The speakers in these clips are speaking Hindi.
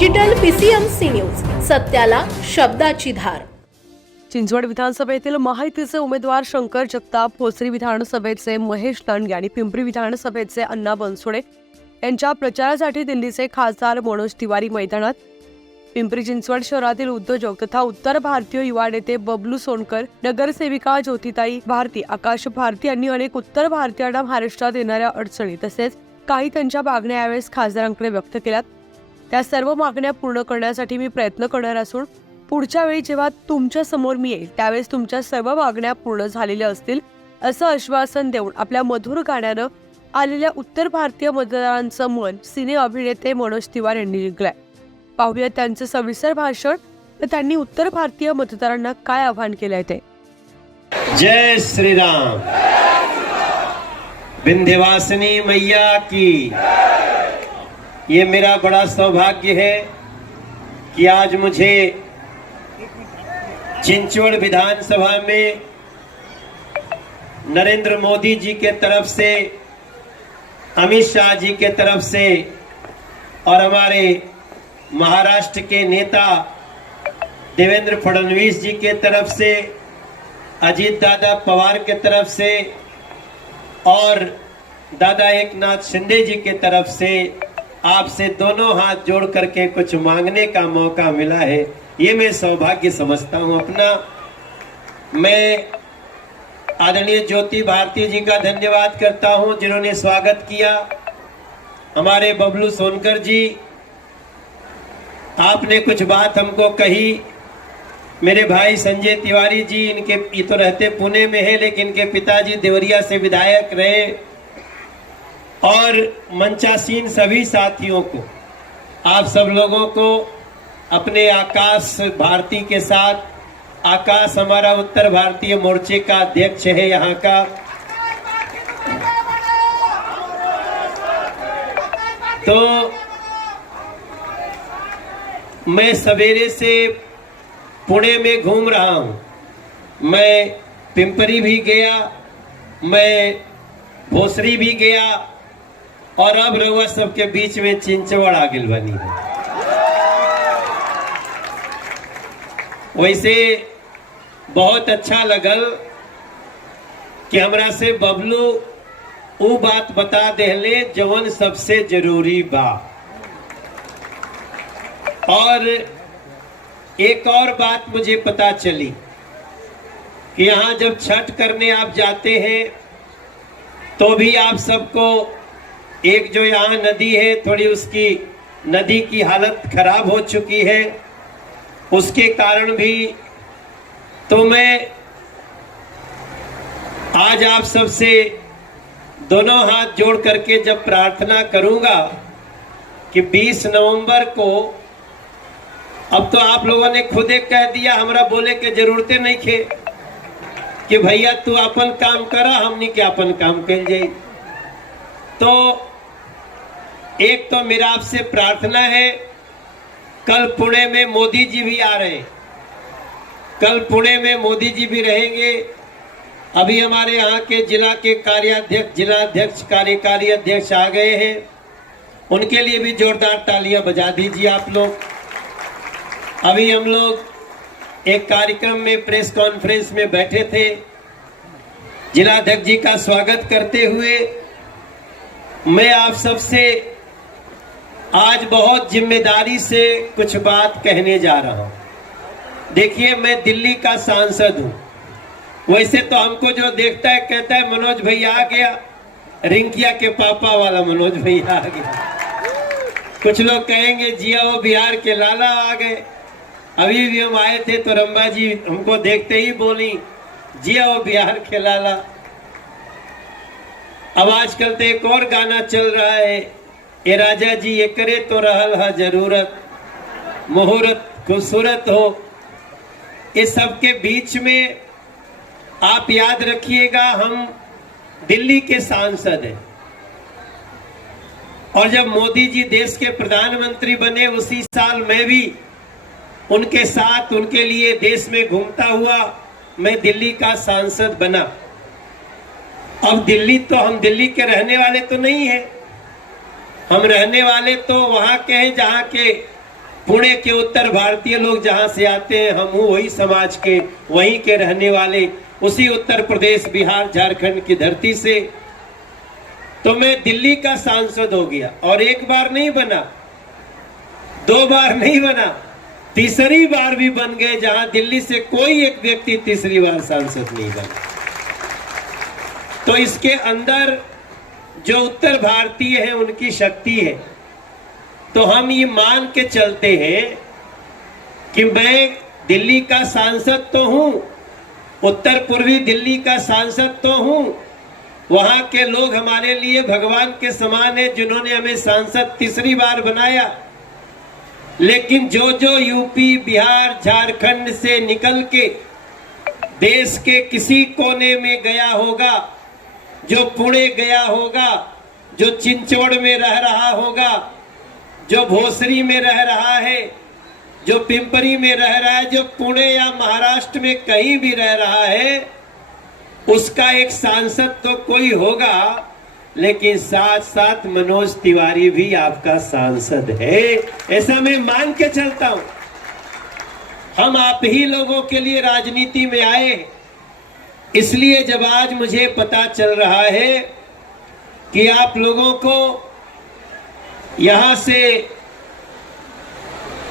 डिजिटल PCMC न्यूज, सत्याला शब्दाची धार। चिंचवड विधानसभेतील महायुतीचे उमेदवार शंकर जगताप, भोसरी विधानसभेचे महेश लांडगे आणि पिंपरी विधानसभेचे अण्णा बनसोडे यांच्या प्रचारासाठी दिल्लीचे खासदार मनोज तिवारी मैदानात। पिंपरी चिंचवड शहरातील उद्योजक तथा उत्तर भारतीय युवा नेते बबलू सोनकर, नगरसेविका ज्योतिताई भारती, आकाश भारती यांनी अनेक उत्तर भारतीयांना महाराष्ट्रात येणाऱ्या अडचणी तसेच काही त्यांच्या मागण्या यावेळेस खासदारांकडे व्यक्त केल्यात। त्या सर्व मागण्या पूर्ण करण्यासाठी मी प्रयत्न करणार असून पुढच्या वेळी जेव्हा तुमच्या समोर मी येईल त्यावेळेस तुमच्या सर्व मागण्या पूर्ण झालेल्या असतील असं आश्वासन देऊन आपल्या मधुर गाण्यानं आलेल्या उत्तर भारतीय मतदारांचं मन सिने अभिनेते मनोज तिवारी यांनी जिंकलंय। पाहूया त्यांचं सविस्तर भाषण, तर त्यांनी उत्तर भारतीय मतदारांना काय आवाहन केलंय ते। जय श्री राम। विंध्यवासिनी मैया की। ये मेरा बड़ा सौभाग्य है कि आज मुझे चिंचवड़ विधानसभा में नरेंद्र मोदी जी के तरफ से, अमित शाह जी के तरफ से और हमारे महाराष्ट्र के नेता देवेंद्र फडणवीस जी के तरफ से, अजीत दादा पवार के तरफ से और दादा एकनाथ शिंदे जी के तरफ से आपसे दोनों हाथ जोड़ करके कुछ मांगने का मौका मिला है। ये मैं सौभाग्य समझता हूं अपना। मैं आदरणीय ज्योति भारती जी का धन्यवाद करता हूं जिन्होंने स्वागत किया। हमारे बबलू सोनकर जी, आपने कुछ बात हमको कही। मेरे भाई संजय तिवारी जी, इनके ये तो रहते पुणे में है लेकिन इनके पिताजी देवरिया से विधायक रहे। और मंचासीन सभी साथियों को, आप सब लोगों को अपने आकाश भारती के साथ, आकाश हमारा उत्तर भारतीय मोर्चे का अध्यक्ष है यहाँ का, तो मैं सवेरे से पुणे में घूम रहा हूं। मैं पिंपरी भी गया, मैं भोसरी भी गया और अब रउआ सबके बीच में चिंचवड़ आगिल बनी है। वैसे बहुत अच्छा लगल कि हमरा से बबलू वो बात बता देले जवन सबसे जरूरी बा। और एक और बात मुझे पता चली कि यहाँ जब छठ करने आप जाते हैं तो भी आप सबको एक जो यहाँ नदी है, थोड़ी उसकी नदी की हालत खराब हो चुकी है, उसके कारण भी तो मैं आज आप सबसे दोनों हाथ जोड़ करके जब प्रार्थना करूंगा कि 20 नवंबर को, अब तो आप लोगों ने खुद एक कह दिया, हमरा बोले के जरूरतें नहीं खे कि भैया तू अपन काम करा, हमने के अपन काम कर जाए। तो एक तो मेरा आपसे प्रार्थना है, कल पुणे में मोदी जी भी आ रहे, कल पुणे में मोदी जी भी रहेंगे। अभी हमारे यहाँ के जिला के कार्याध्यक्ष, जिलाध्यक्ष, कार्यकारी अध्यक्ष आ गए हैं, उनके लिए भी जोरदार तालियां बजा दीजिए आप लोग। अभी हम लोग एक कार्यक्रम में प्रेस कॉन्फ्रेंस में बैठे थे, जिलाध्यक्ष जी का स्वागत करते हुए मैं आप सबसे आज बहुत जिम्मेदारी से कुछ बात कहने जा रहा हूं। देखिए, मैं दिल्ली का सांसद हूं। वैसे तो हमको जो देखता है कहता है मनोज भैया आ गया, रिंकिया के पापा वाला मनोज भैया आ गया। कुछ लोग कहेंगे जिया वो बिहार के लाला आ गए। अभी भी हम आए थे तो रंबा जी हमको देखते ही बोली जिया वो बिहार के लाला। अब आजकल तो एक और गाना चल रहा है, ए राजा जी ये करे तो रहल है जरूरत, मुहूर्त खूबसूरत हो। इस सब के बीच में आप याद रखिएगा, हम दिल्ली के सांसद हैं और जब मोदी जी देश के प्रधानमंत्री बने उसी साल मैं भी उनके साथ, उनके लिए देश में घूमता हुआ मैं दिल्ली का सांसद बना। अब दिल्ली तो हम दिल्ली के रहने वाले तो नहीं है, हम रहने वाले तो वहां के हैं जहां के पुणे के उत्तर भारतीय लोग जहां से आते हैं, हम वही समाज के, वहीं के रहने वाले, उसी उत्तर प्रदेश, बिहार, झारखंड की धरती से। तो मैं दिल्ली का सांसद हो गया, और एक बार नहीं बना, 2 बार नहीं बना, तीसरी बार भी बन गए, जहां दिल्ली से कोई एक व्यक्ति तीसरी बार सांसद नहीं बना। तो इसके अंदर जो उत्तर भारतीय हैं उनकी शक्ति है। तो हम ये मान के चलते हैं कि मैं दिल्ली का सांसद तो हूं, उत्तर पूर्वी दिल्ली का सांसद तो हूं, वहां के लोग हमारे लिए भगवान के समान है, जिन्होंने हमें सांसद तीसरी बार बनाया। लेकिन जो जो यूपी, बिहार, झारखंड से निकल के देश के किसी कोने में गया होगा, जो पुणे गया होगा, जो चिंचवड़ में रह रहा होगा, जो भोसरी में रह रहा है, जो पिंपरी में रह रहा है, जो पुणे या महाराष्ट्र में कहीं भी रह रहा है, उसका एक सांसद तो कोई होगा। लेकिन साथ साथ मनोज तिवारी भी आपका सांसद है, ऐसा मैं मान के चलता हूं। हम आप ही लोगों के लिए राजनीति में आए, इसलिए जब आज मुझे पता चल रहा है कि आप लोगों को यहां से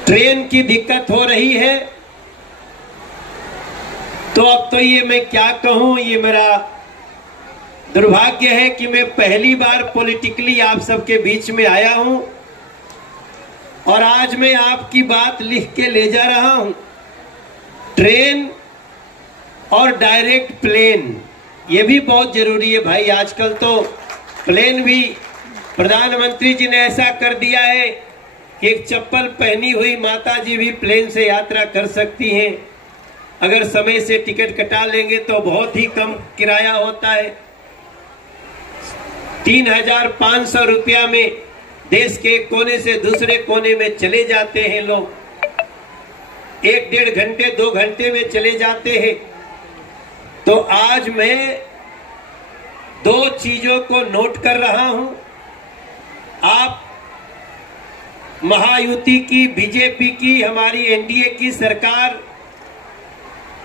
ट्रेन की दिक्कत हो रही है, तो अब तो ये मैं क्या कहूं, ये मेरा दुर्भाग्य है कि मैं पहली बार पॉलिटिकली आप सबके बीच में आया हूं, और आज मैं आपकी बात लिख के ले जा रहा हूं। ट्रेन और डायरेक्ट प्लेन, ये भी बहुत जरूरी है भाई। आजकल तो प्लेन भी प्रधानमंत्री जी ने ऐसा कर दिया है कि एक चप्पल पहनी हुई माता जी भी प्लेन से यात्रा कर सकती हैं। अगर समय से टिकट कटा लेंगे तो बहुत ही कम किराया होता है। 3,500 रुपया में देश के एक कोने से दूसरे कोने में चले जाते हैं लोग, 1-1.5 घंटे 2 घंटे में चले जाते हैं। तो आज मैं 2 चीजों को नोट कर रहा हूं। आप महायुति की, बीजेपी की, हमारी एनडीए की सरकार,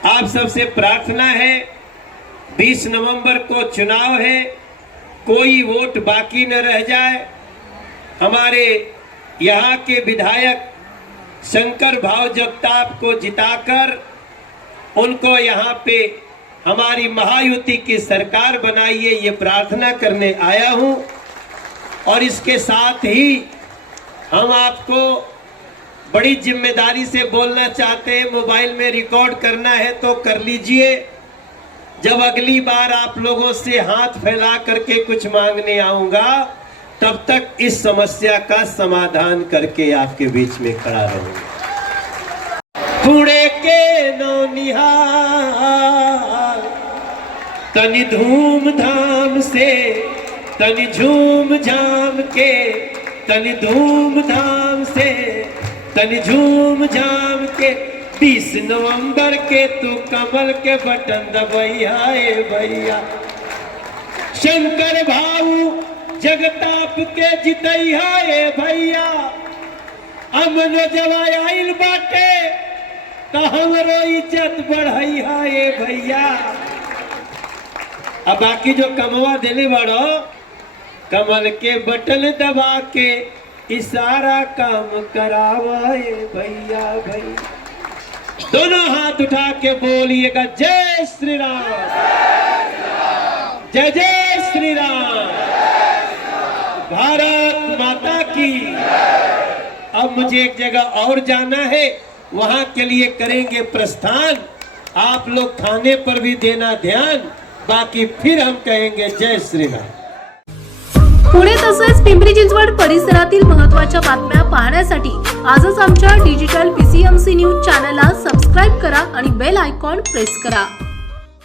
आप सबसे प्रार्थना है, 20 नवंबर को चुनाव है, कोई वोट बाकी न रह जाए। हमारे यहाँ के विधायक शंकर भाव जगताप को जिताकर उनको यहाँ पे हमारी महायुति की सरकार बनाइए, ये प्रार्थना करने आया हूं। और इसके साथ ही हम आपको बड़ी जिम्मेदारी से बोलना चाहते हैं। मोबाइल में रिकॉर्ड करना है तो कर लीजिए। जब अगली बार आप लोगों से हाथ फैला करके कुछ मांगने आऊंगा, तब तक इस समस्या का समाधान करके आपके बीच में खड़ा रहूंगा। पुणे के नौनिहाल तनि धूमधाम से, तनि झूम झाम के, तनि धूमधाम से, तनि झूम झाम के, 20 नवंबर के तू कमल के बटन दबैया भैया। शंकर भाऊ जगताप के जितैया भैया। अमन जवाइल बाटे तो हमरो इज्जत बढ़ैया भैया। अब बाकी जो कमवा देने बड़ो, कमल के बटन दबा के इशारा काम करावे भैया भैया। दोनों हाथ उठा के बोलिएगा जय श्री राम, जय जय श्री राम, भारत माता की। अब मुझे एक जगह और जाना है, वहां के लिए करेंगे प्रस्थान। आप लोग खाने पर भी देना ध्यान, बाकी फिर हम कहेंगे जय श्री राम। पुणे तसेच पिंपरी चिंचवड परिसरातील महत्त्वाच्या बातम्या पाहण्यासाठी आजच आमच्या डिजिटल PCMC न्यूज चॅनलला सबस्क्राइब करा आणि बेल आयकॉन प्रेस करा।